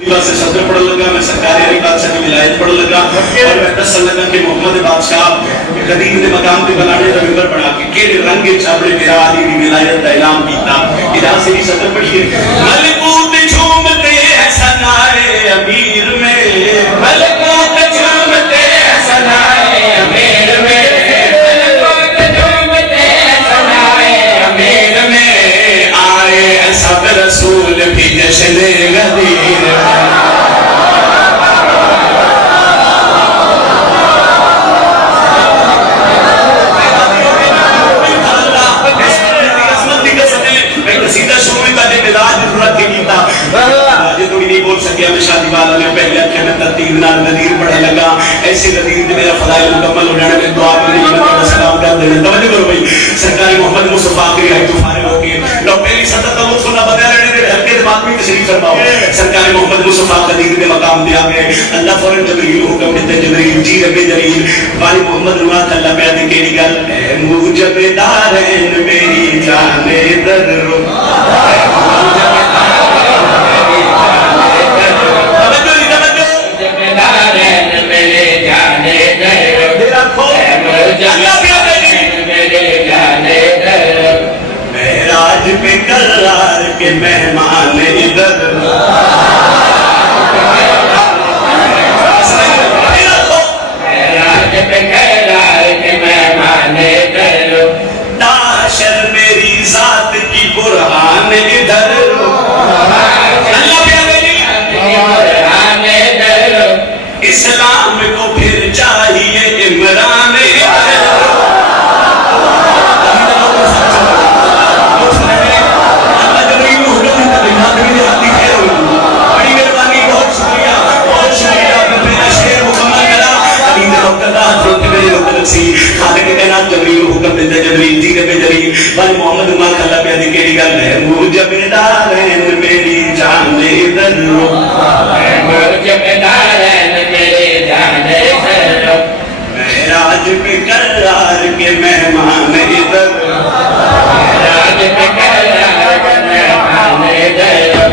سے صدر پڑھ لگا، میں سرکاری علی بادشاہ کی ولایت پڑھ لگا اور میں دس لگا کہ محمد بادشاہ قدیم دے مقام تے بنانے دا ممبر بنا کے کیڑے رنگ وچ اپنے میرا علی دی ولایت دا اعلان کیتا. ادا سے بھی صدر پڑھیے ملکوت جھومتے ہیں ثنائے امیر میں، ملکوت جھومتے ہیں ثنائے امیر میں، ملکوت جھومتے ہیں ثنائے امیر میں، آئے سب رسول بھی جشن غدیر. شادی والا نے پہلے کہ میں ترتیب نال غدیر پڑھنے لگا، ایسے غدیر تے میرا فضائل مکمل ہو جانا. میں دعا کرنی میں سلام کر دینا. توجہ کرو بھائی، سرکار محمد مصطفیٰ کی رہائی تو فارغ ہو کے لو پہلی صدر کا لطف نہ بدل رہنے دے ہلکے دماغ میں تشریف فرماؤ. سرکار محمد مصطفیٰ غدیر کے مقام پہ آ گئے. اللہ فوراً جبریل حکم دیتے، جبریل جی رب جلیل والی محمد نوات اللہ پہ آتے کیڑی گل اے موجب دارین میری جان در رو معراج پہ قرار کے مہمان ادھر معراج پہ قرار کے مہمان ادھر، تاشر میری ذات کی برہان ادھر، اللہ برہان ادھر، اسلام کو پھر چاہیے عمران ادھر. جبریل جی رب جلیل والی محمد عمر کھلا پہ دی کیڑی گل ہے موجب دارین میری جان در رو، موجب دارین میری جان در رو، معراج پہ قرار کے مہمان ادھر، معراج پہ قرار کے مہمان ادھر،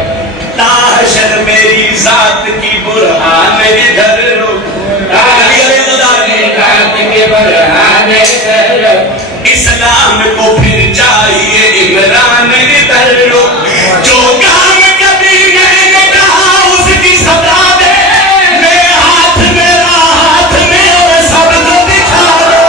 تاشر میری ذات کی برہان ادھر رو، ذات کی برہان ادھر، اسلام کو پھر چاہیے عمران ادھر رو. جو کام کبھی میں نے کہا اس کی صدا دے، میرے ہاتھ میرا ہاتھ میں اور سب کو دکھا دے.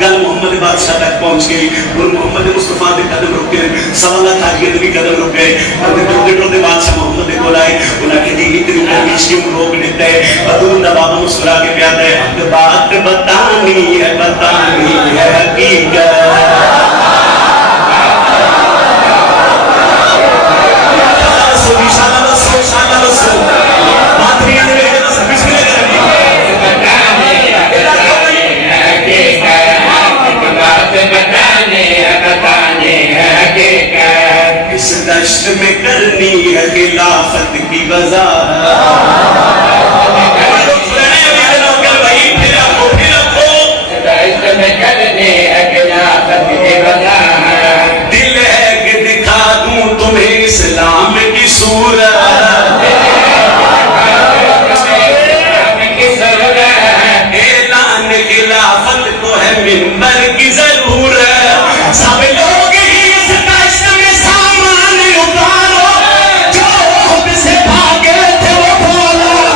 گل محمد بادشاہ تک پہنچ گئی اور محمد مصطفیٰ دے قدم رکے، سوالات آگے بھی قدم رکے اور ٹوٹے بادشاہ محمد کو لائے. انہاں کہ جی اتنی درویش کیوں روک لیتا ہے؟ بدون دا بابا مسکرا کے پیادا ہے حق بات بتانی ہے حقیقت. اس دشت میں کرنی ہے خلافت کی وضاحت. دل ہے کہ دکھا دوں تمہیں اسلام کی صورت، اعلان خلافت کو ہے منبر کی ضرورت. سب لوگ ہی اس دشت میں سامان اتارو، جو خود سے بھاگے تھے وہ بولا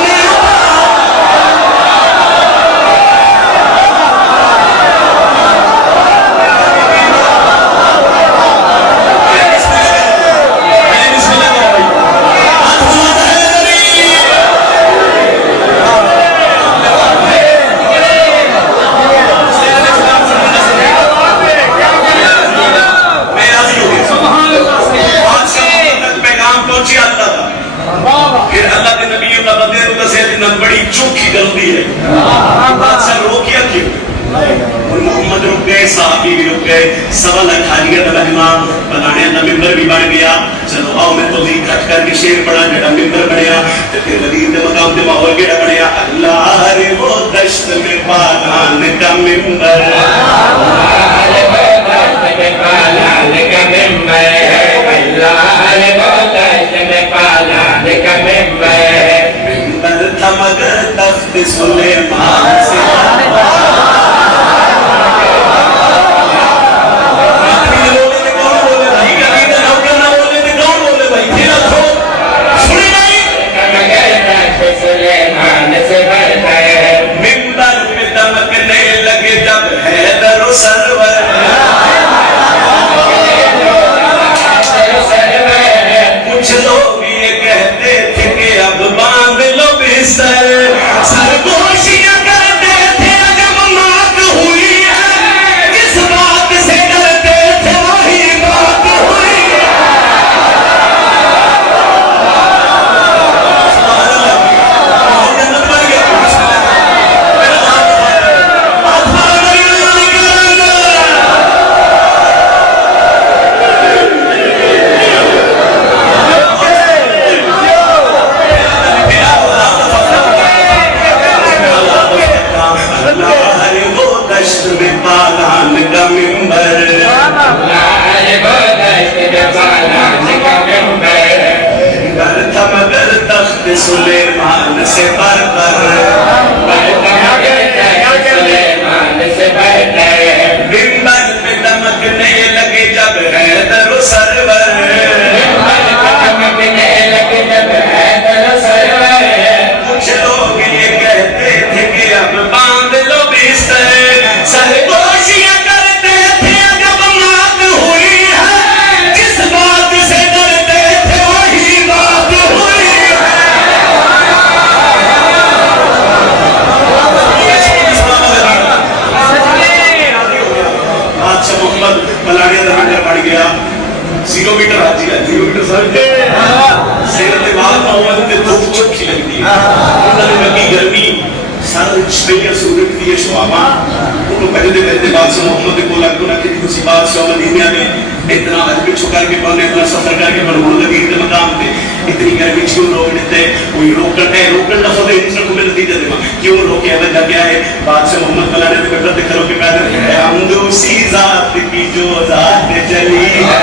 صحابی بھی رک گئے سوال اٹھاریہ دلہما بنانے دا ممبر بھی بن گیا چلو آؤ میں تو بھی کھٹ کر کے شیر پڑھا جڑا ممبر بنیا پھر غدیر دے مقام دے ماحول گیڑا بنیا اللہ رے وہ دشت میں پالان کا ممبر اللہ رے وہ دشت میں پالان کا ممبر اللہ رے وہ دشت میں پالان کا ممبر ممبر تھا مگر تخت سلیمان سے سلیمان سے پر ممبر پہ دمکنے لگے جب حیدر و سرور کچھ لوگ یہ کہتے تھے کہ اب باندھ لو بستر سرگوشیاں کرتے تھے جب موت ہوئی ہے جس بات سے ڈرتے تھے وہی بات ہوئی پلاڑیاں دا منڈر بڑھ گیا 0 میٹر آجی ہے 0 میٹر سمجھے سیرت بعد محمد تے دھوپ چکھی لگ دی انہوں نے لگی گرمی سارے شپیلیاں سورت دیئے شوابا انہوں پہلے بعد سے محمد کو لگ دو کہ کسی بات سے مدینہ میں اتنا عجب چھکر کے پڑھنے اتنا سفر کر کے مرمون لگی اتنے مقام تھے اتنی گرمی چھو روک دیتے کوئی روکن ہے روکن نہ خود انسان کو میں نتیجہ دے کیوں روکے وجہ کیا ہے بات سے محمد بلانے دے بیٹھا دے کرو کہ پیدر ہے ہم دوسی ذات کی جو ذات جلی ہے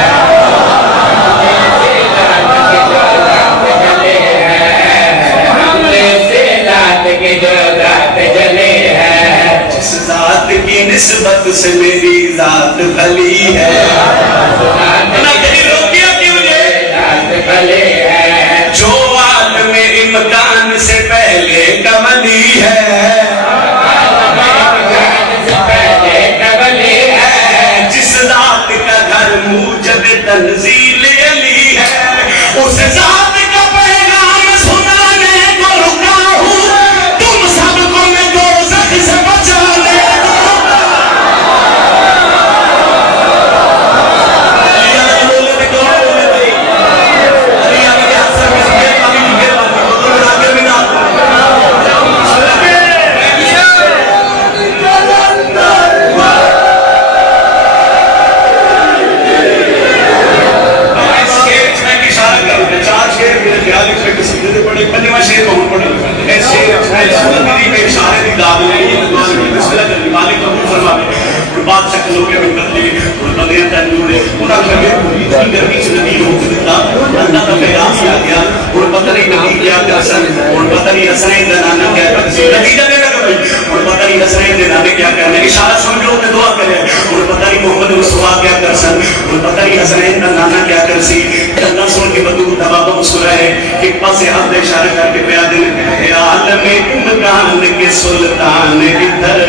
جس ذات کی نسبت سے میری ذات بھلی ہے نہ کہیں روکیا کیوں یہ ذات بھلی ہے جو عالم امکان سے پہلے کملی ہے جس ذات کا گھر موجب تنزیل علی ہے اس ذات کا پیغام سنانے کو رکا ہوں تم سب کو میں دوزخ سے بچانے اشارہ سمجھو کہ دعا کرے اور پتہ نہیں محمد مصطفیٰ کیا کر سن اور پتہ نہیں حسنین کا نانا کیا کر سی اللہ سن کے بدو دبابا مسکرائے ایک پاس ہاتھ دے اشارہ کر کے پیاد دے عالم امکان کے سلطان ادھر